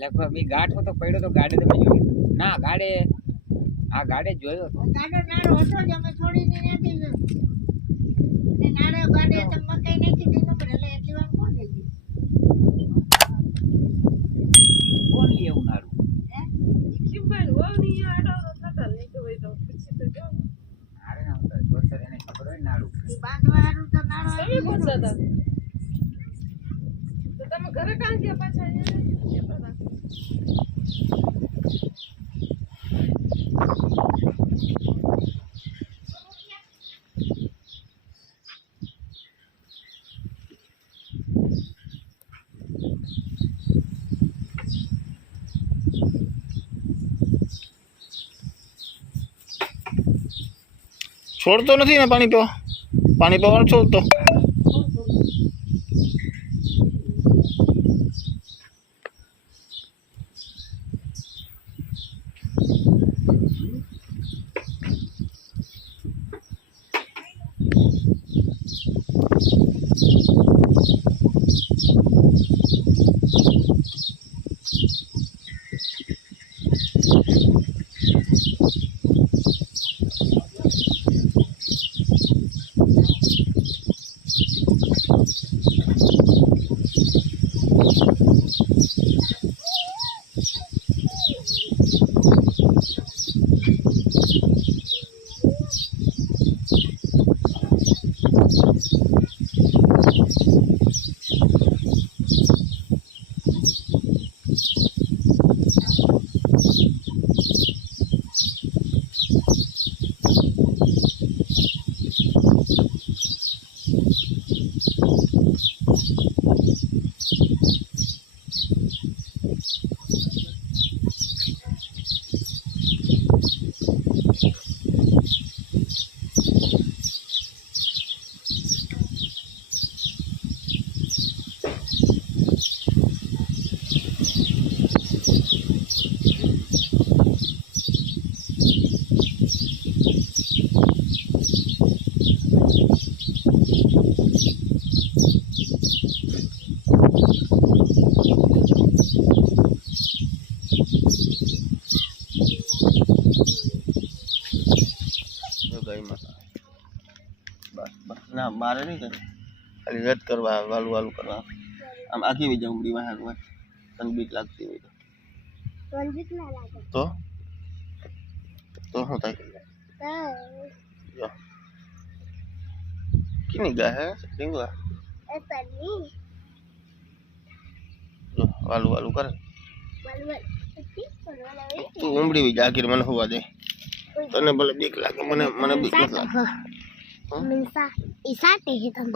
લગભગ બી ગાંઠો તો પડ્યો તો ગાડે તમે જોયો ના ગાડે આ ગાડે જોયો તો ગાડો નાડો હતો જ અમે છોડીને નથી ને નાડો ગાડે તો મકાઈ નાખી દીધો પણ એટલે એટલી વાર કોણ લઈ ગયું કોણ લે એવું નાડું હે કિંબલ ઓની આડો થતા લઈ ગયો તો પછી તો જો આરે ના તો ગોસર એને ખબર હોય નાડું બાંધવાનું તો નાડો સહી બોલતા તો તમે ઘરે કાલ ગયા પાછા છોડતો નથી ને પાણી પીવાનું છોડતો ના મારે નહીં કઈ ખાલી રદ કરવા વાલું વાલું કરવા આમ આખી વઈ જાઉં ઉમડી વાહન હોય તને બીક લાગતી હોય તો શું થાય જો કિની ગા હે ડીંગવા જો વાલું વાલું કરે તું ઉમડી વઈ જા આખી મને હોવા દે તને ભલે બીક લાગે મને બીક નથી લાગે Isate hitam.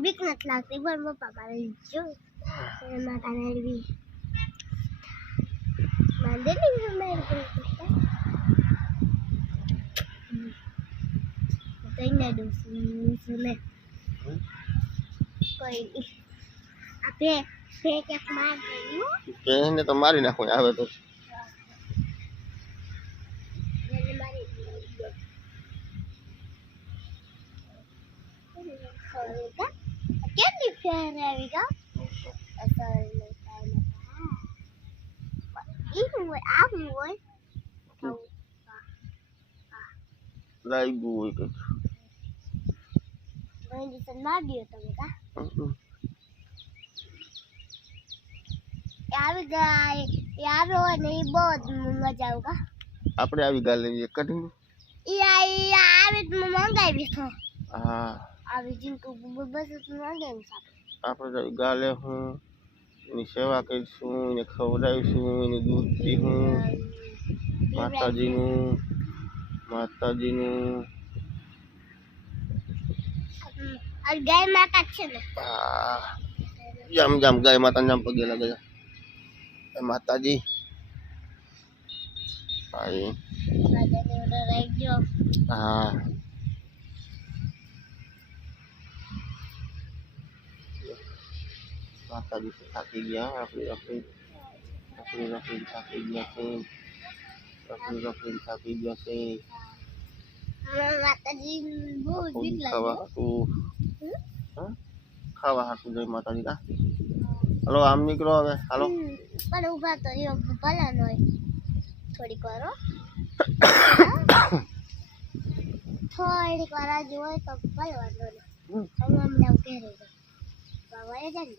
Big not like the one more papa is you. Not an enemy. Mandeli is American. Thing I do see. Apa? Fake smart. Ini tu mari nak punya apa tu? Can you feel there we go? Even with our voice. Like gue itu. Main di sana dia tu kan? यार वो नहीं बहुत मजा होगा આપણે આવી ગાલ લેવી કટિંગ यार महंगा भी था હા આવી જીંકો બસ महंगा भी था આપણે ગાલે હું એની સેવા કરીશું એને ખવડાવીશું એને દૂધ પીવું માતાજીનું और गाय माता છે ને જામ જામ ગાય માતા જામ પગે લાગે માતાજી ભાઈ માતાજી ઓર્ડર આવી ગયો હા માતાજી થાકી ગયા આપણે થાકી ગયા છે માતાજી બહુ બીક ખાવા લાગે હાટું ખાવા હાટું જય માતાજી કા હાલો આમ નીકળો હવે હાલો પણ ઉભા તો રહ્યો ભલા ન હોય થોડીક વાર હો. થોડીક વાર આ હોય તો ભલે વાંધો નહીં તમે હમણાં ઘેરે જાઓ બાબા જાય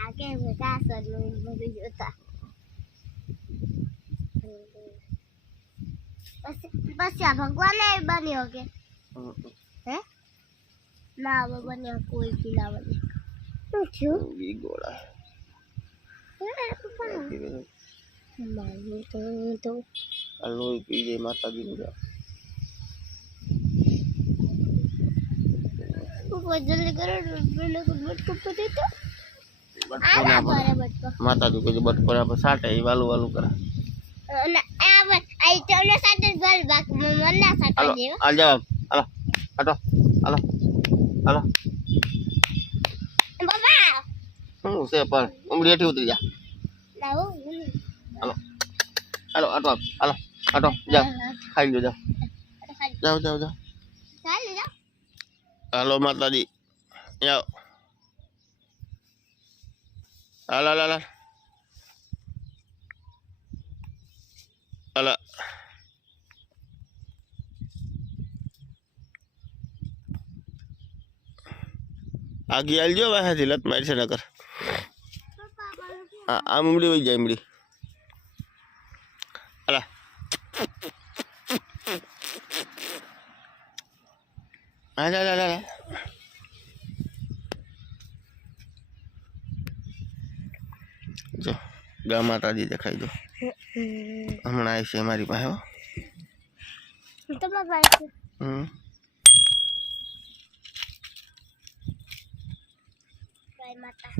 આ કેમ કે કાસર નું બધું જોતા પછી આ ભગવાન બન્યો કે હે ના હવે બન્યો કોઈ પીલાવાની શું થયું બી ગોળા મારું તો આ લોહી પી જાય માતાજી નું ઉપર જલ્દી કરો પેલો બટકો પડી તો બટકો ના પડે. બટકો માતાજી કોઈ બટકો ના પડે સાટે એ વાલું વાલું કરે અને આ તમને સાથે ભલ બાકી મનના સાથે હાલો જેવો આ જાવ હાલો હટો હાલો હાલો બાબા શું છે પણ ઉમડી હેઠી ઉતરી જા લાવો હાલો હાલો હટો હાલો હટો જાઓ ખાઈ લો જાઓ જાઓ જાઓ જાઓ ચાલે જા હાલો માતાજી જાઓ હાલો હાલો હાલો હાલો આગી આલજો વાહેથી લત મારી છે નકર આમ ઉમડી વહી જાય ઉમડી હાલા હા લા લા લા જો ગા માતાજી દેખાઈ દો હમણાં આવી છે મારી પાસે હો. તમારા પાસે હમ જય માતા